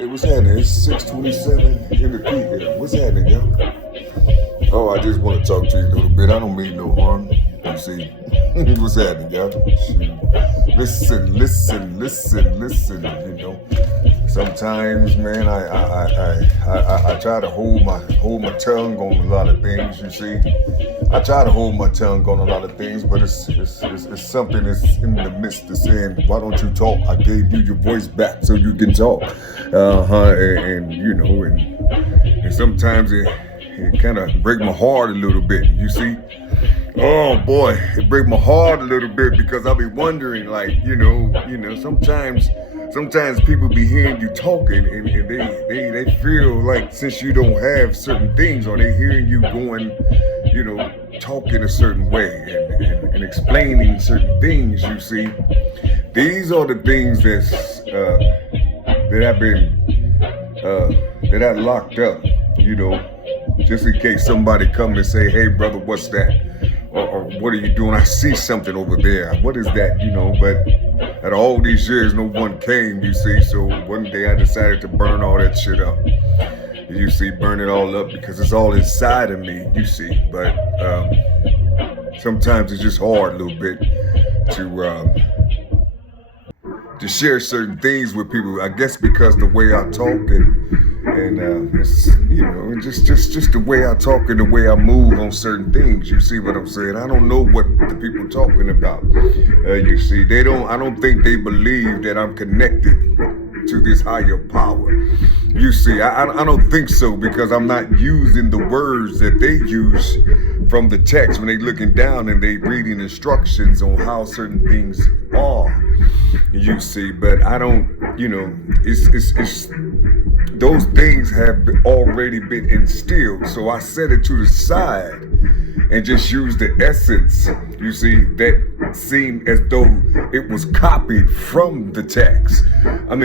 Hey, what's happening? It's 6:27 in the PM. What's happening, y'all? Oh, I just want to talk to you a little bit. I don't mean no harm. You see, what's happening, y'all? Shoot. Listen. You know, sometimes, man, I try to hold my tongue on a lot of things. You see, I try to hold my tongue on a lot of things, but it's something that's in the midst of saying, why don't you talk? I gave you your voice back so you can talk. And you know, and sometimes it kind of break my heart a little bit. You see. Oh boy, it break my heart a little bit because I be wondering, like, you know, sometimes people be hearing you talking and they feel like since you don't have certain things, or they hearing you going, you know, talking a certain way and explaining certain things. You see, these are the things that I've been that I locked up, you know, just in case somebody come and say, hey brother, what's that? Or what are you doing? I see something over there. What is that? You know, but out of all these years, no one came, you see. So one day I decided to burn all that shit up. You see, burn it all up because it's all inside of me, you see. But sometimes it's just hard a little bit to share certain things with people. I guess because the way I talk and it's, you know, just the way I talk and the way I move on certain things. You see what I'm saying? I don't know what the people talking about. You see, I don't think they believe that I'm connected to this higher power. You see, I don't think so, because I'm not using the words that they use from the text when they looking down and they reading instructions on how certain things are. You see, but I don't, you know, it's those things have already been instilled. So I set it to the side and just use the essence, you see, that seemed as though it was copied from the text. I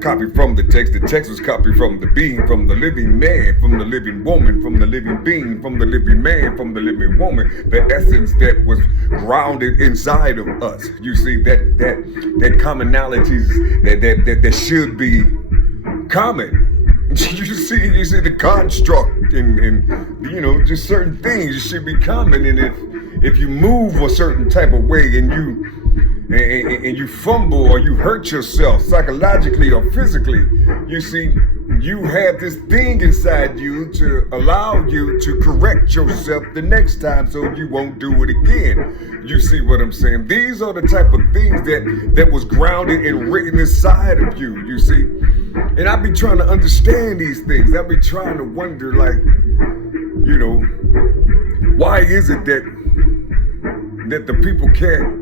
copied from the text. The text was copied from the being, from the living man, from the living woman, from the living being, from the living man, from the living woman. The essence that was grounded inside of us. You see, that commonalities that should be common. You see the construct and you know, just certain things should be common. And if you move a certain type of way and you fumble or you hurt yourself psychologically or physically, you see, you have this thing inside you to allow you to correct yourself the next time so you won't do it again. You see what I'm saying? These are the type of things that was grounded and written inside of you, you see. And I be trying to understand these things. I be trying to wonder, like, you know, why is it that the people can't,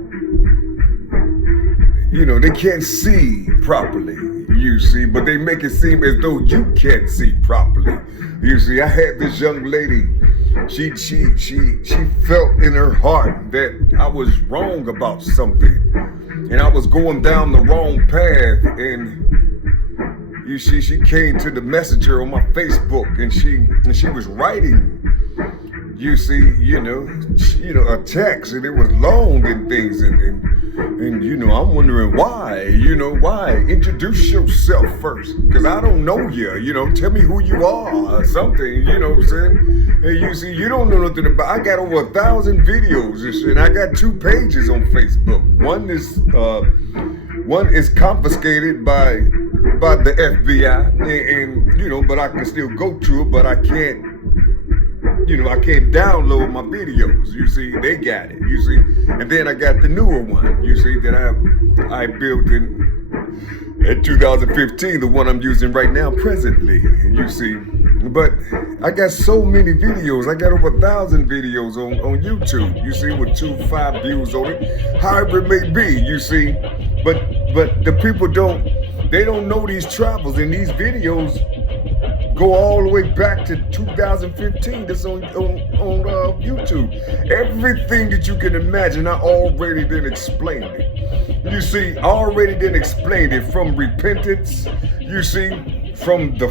you know, they can't see properly, you see, but they make it seem as though you can't see properly. You see, I had this young lady, she felt in her heart that I was wrong about something and I was going down the wrong path, and you see, she came to the messenger on my Facebook and she was writing, you see, you know, a text, and it was long and things, and you know, I'm wondering why, introduce yourself first, because I don't know you, you know, tell me who you are or something, you know what I'm saying? Hey, you see, you don't know nothing about, I got over 1,000 videos and shit, and I got 2 pages on Facebook. One is confiscated by the FBI, and you know, but I can still go to it, but I can't, you know, I can't download my videos. You see, they got it, you see. And then I got the newer one, you see, that I built in 2015, the one I'm using right now presently, you see. But I got so many videos. I got over 1,000 videos on YouTube, you see, with 5 views on it, however it may be, you see. But the people don't know these travels, and these videos go all the way back to 2015. That's on YouTube. Everything that you can imagine, I already done explained it. You see, I already done explained it, from repentance, you see, from the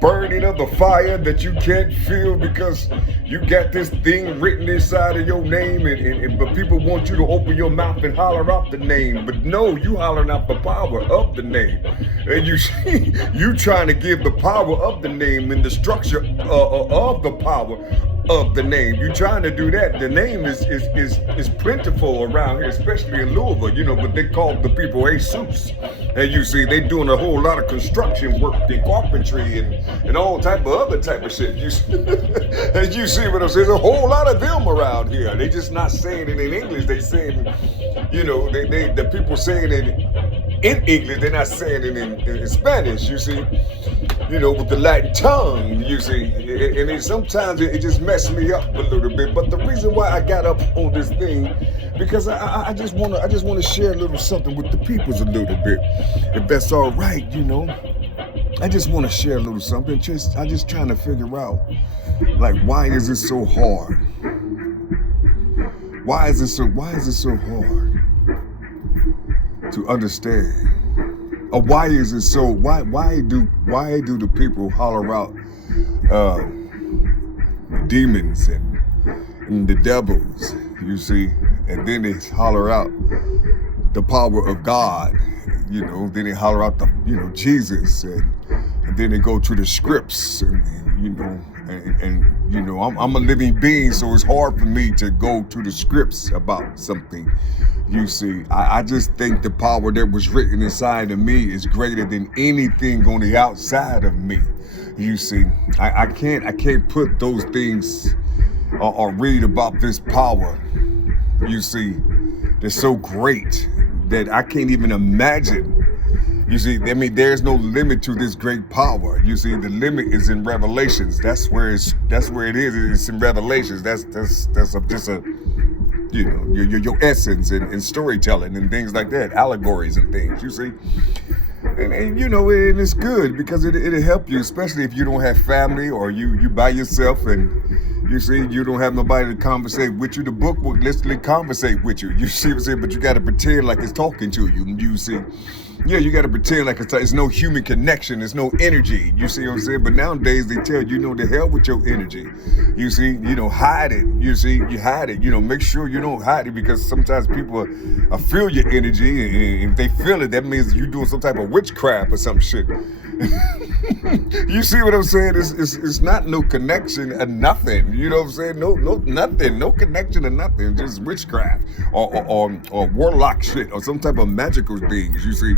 burning of the fire that you can't feel because you got this thing written inside of your name, but people want you to open your mouth and holler out the name. But no, you hollering out the power of the name. And you trying to give the power of the name and the structure of the power of the name. You trying to do that. The name is plentiful around here, especially in Louisville, but they call the people Jesus. And you see, they doing a whole lot of construction work and carpentry and all type of other type of shit. And you see what I'm saying? There's a whole lot of them around here. They just not saying it in English. They saying, the people saying it in English. They're not saying it in Spanish, you see. With the Latin tongue, you see. And sometimes it just messed me up a little bit. But the reason why I got up on this thing, because I just want to share a little something with the peoples a little bit, if that's all right, I just want to share a little something. I'm just trying to figure out, like, why is it so hard? Why is it so hard to understand? Or why is it so? Why do the people holler out demons and the devils? You see, and then they holler out the power of God. Then they holler out the Jesus, and then they go to the scripts, and I'm a living being, so it's hard for me to go to the scripts about something. You see, I just think the power that was written inside of me is greater than anything on the outside of me. You see, I can't put those things or read about this power. You see, they're so great that I can't even imagine. You see, there's no limit to this great power. You see, the limit is in Revelations. That's where it is. It's in Revelations. That's just a your essence and storytelling and things like that, allegories and things. You see, and and it's good because it'll help you, especially if you don't have family or you by yourself and. You see, you don't have nobody to conversate with you. The book will literally conversate with you. You see what I'm saying? But you got to pretend like it's talking to you. You see, you got to pretend like it's no human connection. There's no energy. You see what I'm saying? But nowadays they tell you, the hell with your energy. You see, hide it. You see, you hide it. Make sure you don't hide it because sometimes people feel your energy, and if they feel it, that means you're doing some type of witchcraft or some shit. You see what I'm saying? It's not no connection and nothing. You know what I'm saying? No nothing. No connection to nothing. Just witchcraft or warlock shit or some type of magical things. You see,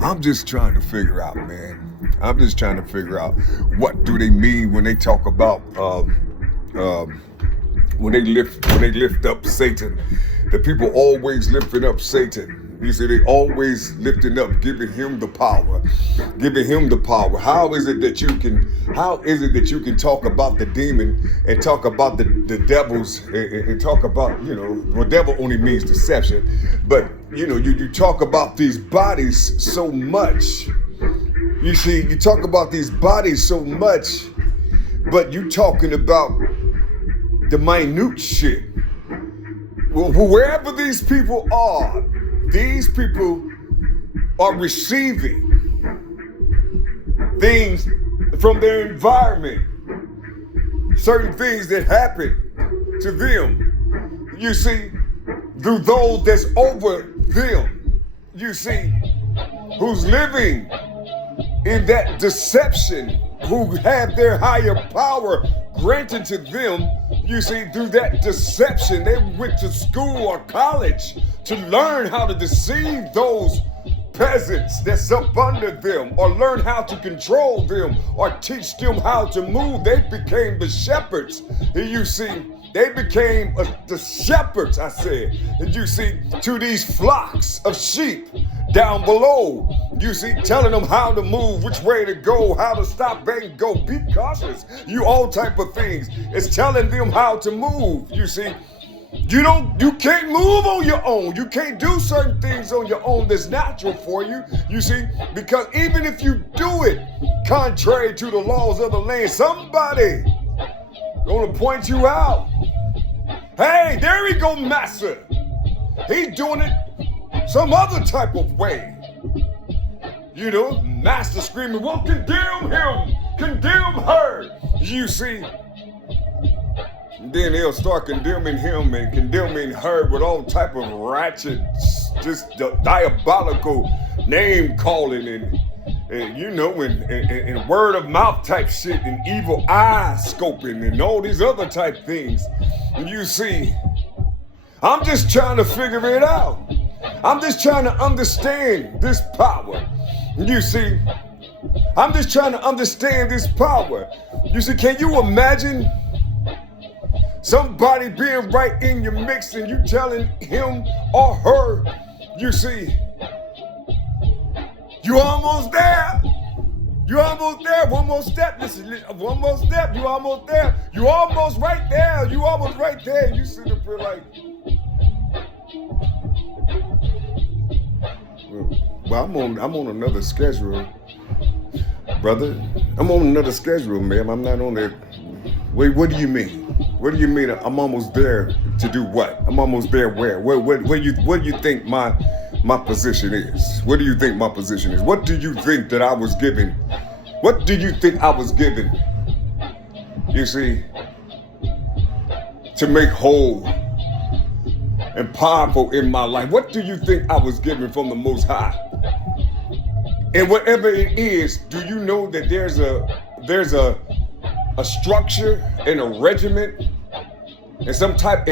I'm just trying to figure out, man. I'm just trying to figure out what do they mean when they talk about when they lift up Satan. The people always lifting up Satan. You see, they always lifting up, giving him the power, How is it that you can talk about the demon and talk about the devils and talk about, well, devil only means deception, but you talk about these bodies so much. You see, you talk about these bodies so much, but you talking about the minute shit. Well, wherever these people are receiving things from their environment, certain things that happen to them, you see, through those that's over them, you see, who's living in that deception, who have their higher power granted to them, you see, through that deception. They went to school or college to learn how to deceive those peasants that's up under them, or learn how to control them, or teach them how to move. They became the shepherds. You see, they became the shepherds, I said. And you see, to these flocks of sheep down below, you see, telling them how to move, which way to go, how to stop and go, be cautious, all type of things. It's telling them how to move, you see. You can't move on your own. You can't do certain things on your own that's natural for you, you see, because even if you do it contrary to the laws of the land, somebody gonna point you out. Hey, there he go, Massa. He's doing it some other type of way. You know, master screaming, well, condemn him, condemn her. You see, then they'll start condemning him and condemning her with all type of ratchet, just diabolical name calling and you know, and word of mouth type shit and evil eye scoping and all these other type things. You see, I'm just trying to figure it out. I'm just trying to understand this power. You see, I'm just trying to understand this power. You see, can you imagine somebody being right in your mix and you telling him or her, you see, you almost there. You almost there. One more step. Listen, one more step. You almost there. You almost right there. You almost right there. You sit up here like, well, I'm on another schedule, brother. I'm on another schedule, ma'am. I'm not on that. Wait, what do you mean? What do you mean? I'm almost there to do what? I'm almost there where? What do you think my position is? What do you think my position is? What do you think that I was given? What do you think I was given? You see, to make whole and powerful in my life. What do you think I was given from the Most High? And whatever it is, do you know that there's a structure and a regiment and some type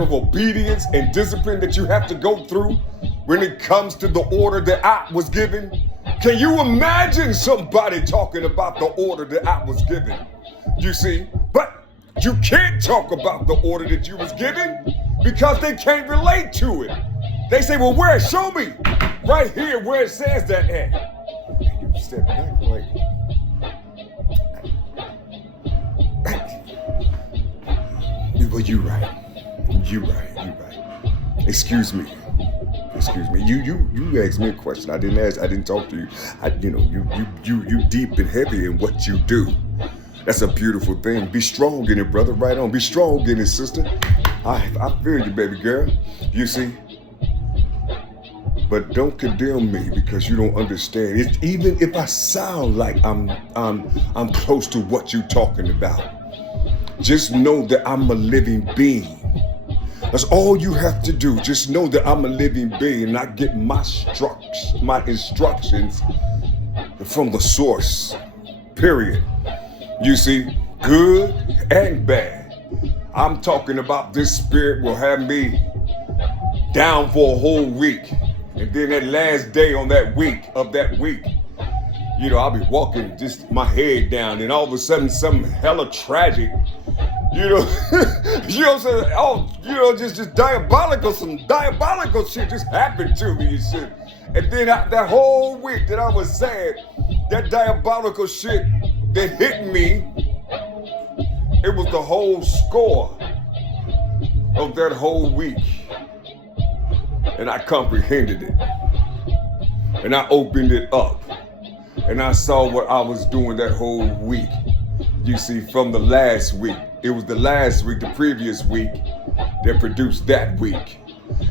of obedience and discipline that you have to go through when it comes to the order that I was given? Can you imagine somebody talking about the order that I was given? You see, but you can't talk about the order that you was given because they can't relate to it. They say, well, where? Show me. Right here where it says that at. And you step back like, well, you right. Excuse me. You asked me a question. I didn't talk to you. You deep and heavy in what you do. That's a beautiful thing. Be strong in it, brother. Right on. Be strong in it, sister. I feel you, baby girl. You see? But don't condemn me because you don't understand. It's, even if I sound like I'm close to what you're talking about, just know that I'm a living being. That's all you have to do. Just know that I'm a living being and I get my instructions from the source. Period. You see, good and bad. I'm talking about this spirit will have me down for a whole week. And then that last day on that week, you know, I'll be walking just my head down and all of a sudden something hella tragic, you know, you know what I'm saying? Oh, you know, just some diabolical shit just happened to me and shit. And then that whole week that I was sad, that diabolical shit that hit me, it was the whole score of that whole week. And I comprehended it. And I opened it up. And I saw what I was doing that whole week. You see, from the last week. It was the last week, the previous week, that produced that week.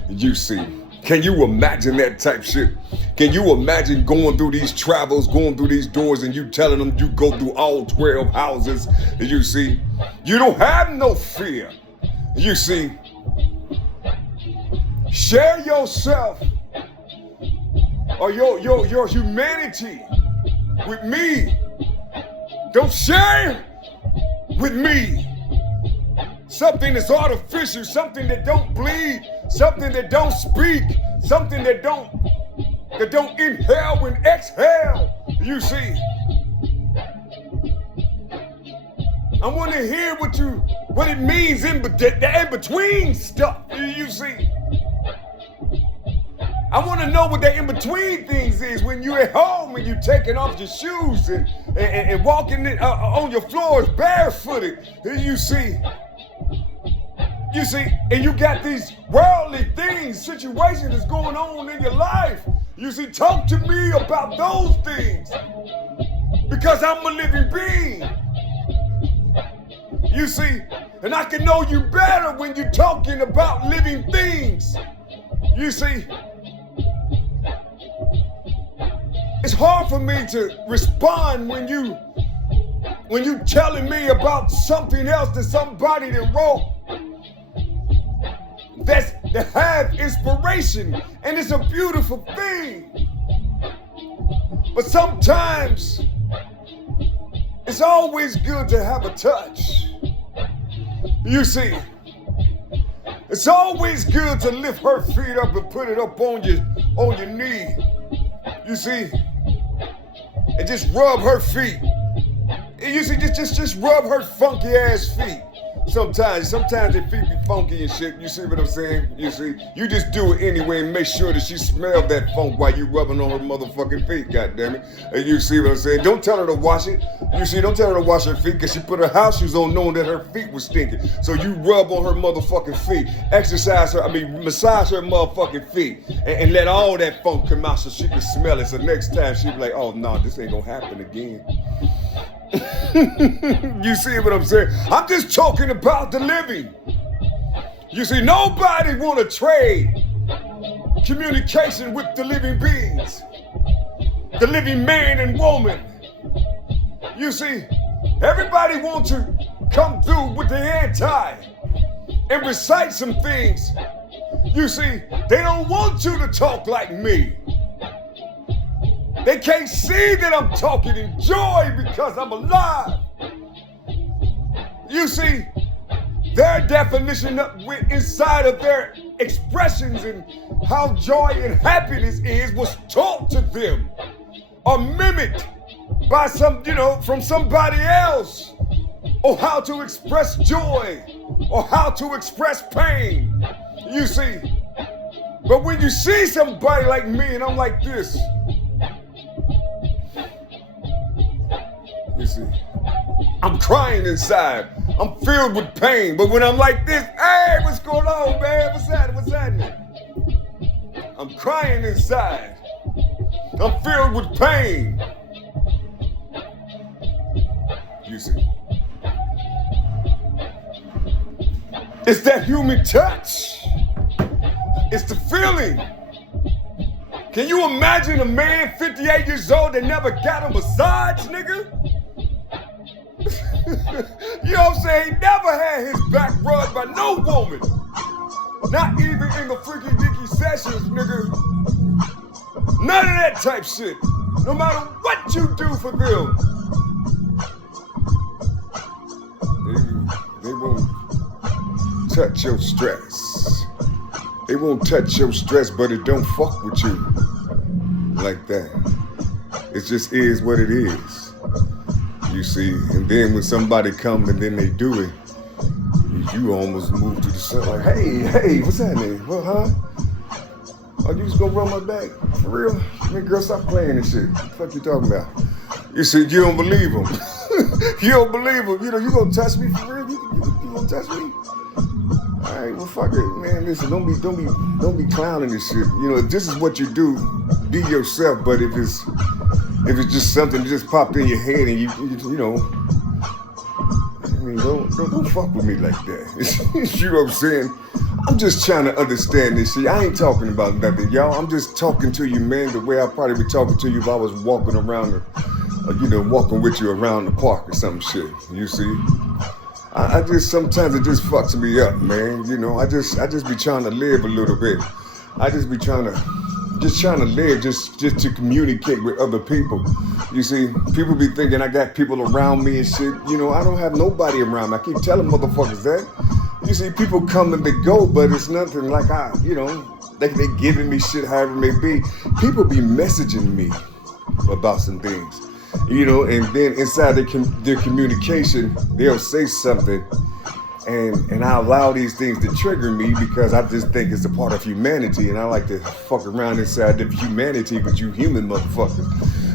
You see. Can you imagine that type shit? Can you imagine going through these travels, going through these doors, and you telling them you go through all 12 houses? And you see, you don't have no fear. You see, share yourself or your humanity with me. Don't share with me something that's artificial, something that don't bleed, something that don't speak, something that don't inhale and exhale. You see, I want to hear what it means the in-between stuff. You see, I want to know what the in-between things is when you're at home and you're taking off your shoes and walking on your floors barefooted. You see, and you got these worldly things, situations that's going on in your life. You see, talk to me about those things because I'm a living being. You see, and I can know you better when you're talking about living things. You see, It's hard for me to respond when you telling me about something else that somebody that wrote that have inspiration, and it's a beautiful thing. But sometimes it's always good to have a touch. You see, it's always good to lift her feet up and put it up on your knee. You see, and just rub her feet. And you see, just rub her funky ass feet. Sometimes their feet be funky and shit. You see what I'm saying? You see, you just do it anyway and make sure that she smells that funk while you rubbing on her motherfucking feet, goddammit. And you see what I'm saying? Don't tell her to wash it. You see, don't tell her to wash her feet because she put her house shoes on knowing that her feet was stinking. So you rub on her motherfucking feet, massage her motherfucking feet and let all that funk come out so she can smell it. So next time she be like, oh no, this ain't gonna happen again. You see what I'm saying? I'm just talking about the living. You see, nobody want to trade communication with the living beings, the living man and woman. You see, everybody want to come through with the anti and recite some things. You see, they don't want you to talk like me. They can't see that I'm talking in joy because I'm alive. You see, their definition inside of their expressions and how joy and happiness is was taught to them or mimicked by from somebody else, or how to express joy or how to express pain. You see, but when you see somebody like me and I'm like this, you see, I'm crying inside. I'm filled with pain. But when I'm like this, hey, what's going on, man? What's happening? I'm crying inside. I'm filled with pain. You see, it's that human touch. It's the feeling. Can you imagine a man 58 years old that never got a massage, nigga? You know what I'm saying? He never had his back rubbed by no woman. Not even in the freaky dicky sessions, nigga. None of that type shit. No matter what you do for them. They won't touch your stress. They won't touch your stress, but it don't fuck with you like that. It just is what it is. You see, and then when somebody come and then they do it, you almost move to the side like, hey, what's happening? Well, huh? Oh, you just gonna run my back? For real? Man, girl, stop playing this shit. What the fuck you talking about? You see, you don't believe him. You don't believe him. You know, you gonna touch me for real? You gonna touch me? All right, well, fuck it, man. Listen, don't be clowning this shit. You know, if this is what you do, be yourself. But if it's just something that just popped in your head and you know, I mean, don't fuck with me like that. You know what I'm saying? I'm just trying to understand this shit. I ain't talking about nothing, y'all. I'm just talking to you, man, the way I'd probably be talking to you if I was walking around, walking with you around the park or some shit. You see? I just, sometimes it just fucks me up, man. You know, I just be trying to live a little bit. I just be trying to live just to communicate with other people. You see, people be thinking I got people around me and shit. You know, I don't have nobody around me. I keep telling motherfuckers that. You see, people come and they go, but it's nothing like they giving me shit however it may be. People be messaging me about some things. You know, and then inside their communication, they'll say something, and I allow these things to trigger me because I just think it's a part of humanity, and I like to fuck around inside the humanity with you human motherfuckers.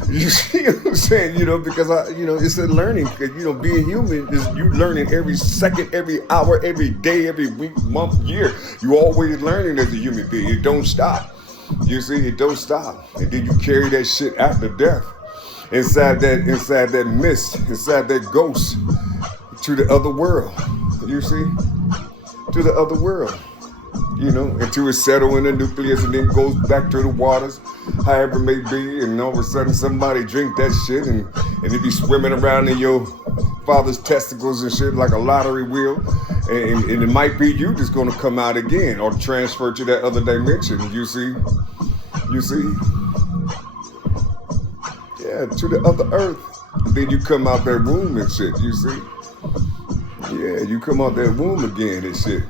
You see what I'm saying? You know, because it's a learning. You know, being human is you learning every second, every hour, every day, every week, month, year. You always learning as a human being. It don't stop. You see, it don't stop, and then you carry that shit after death. Inside that mist, inside that ghost, to the other world. You see? To the other world. you know, until it settles in the nucleus and then goes back to the waters, however it may be, and all of a sudden somebody drink that shit and it be swimming around in your father's testicles and shit like a lottery wheel, and it might be you that's gonna come out again or transfer to that other dimension, you see, yeah, to the other earth. And then you come out that womb and shit, you see. Yeah, you come out that womb again and shit.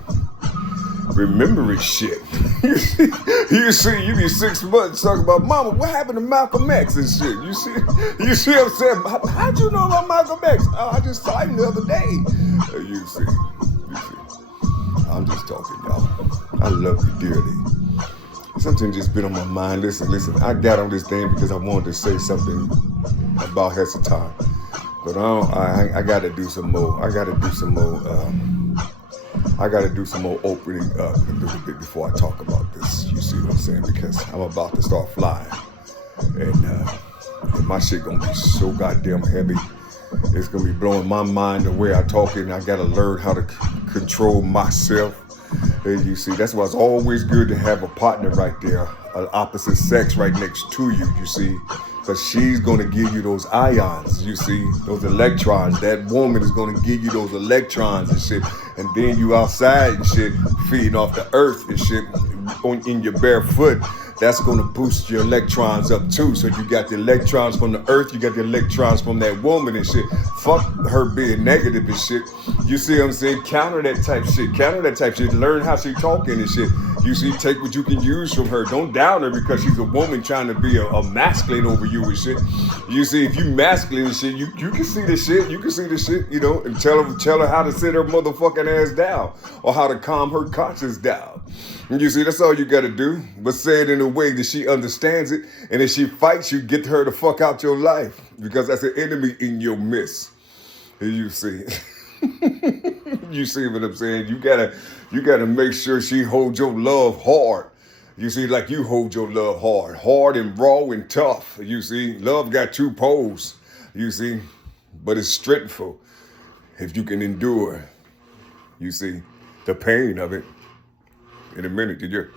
Remembering shit. you see, you be 6 months talking about, mama, what happened to Malcolm X and shit. You see what I'm saying? How'd you know about Malcolm X? Oh, I just saw him the other day. You see. I'm just talking, y'all. I love you dearly. Something just been on my mind. Listen, I got on this thing because I wanted to say something about Hezekiah. But I gotta do some more. I gotta do some more opening up a little bit before I talk about this. You see what I'm saying? Because I'm about to start flying. And my shit gonna be so goddamn heavy. It's gonna be blowing my mind the way I talk it, and I gotta learn how to control myself. And you see, that's why it's always good to have a partner right there, an opposite sex right next to you, you see. Because she's going to give you those ions, you see, those electrons. That woman is going to give you those electrons and shit. And then you outside and shit, feeding off the earth and shit in your bare foot. That's going to boost your electrons up too. So you got the electrons from the earth, you got the electrons from that woman and shit. Fuck her being negative and shit. You see what I'm saying? Counter that type shit. Learn how she talking and shit. You see, take what you can use from her. Don't down her because she's a woman trying to be a masculine over you and shit. You see, if you masculine and shit, you can see the shit. You can see the shit, you know, and tell her how to sit her motherfucking ass down or how to calm her conscience down. And you see, that's all you got to do. But say it in a way that she understands it. And if she fights you, get her the fuck out your life. Because that's an enemy in your midst. You see. You see what I'm saying? You gotta make sure she holds your love hard. You see, like you hold your love hard and raw and tough. You see, love got two poles. You see, but it's strengthful if you can endure. You see, the pain of it. In a minute, did you?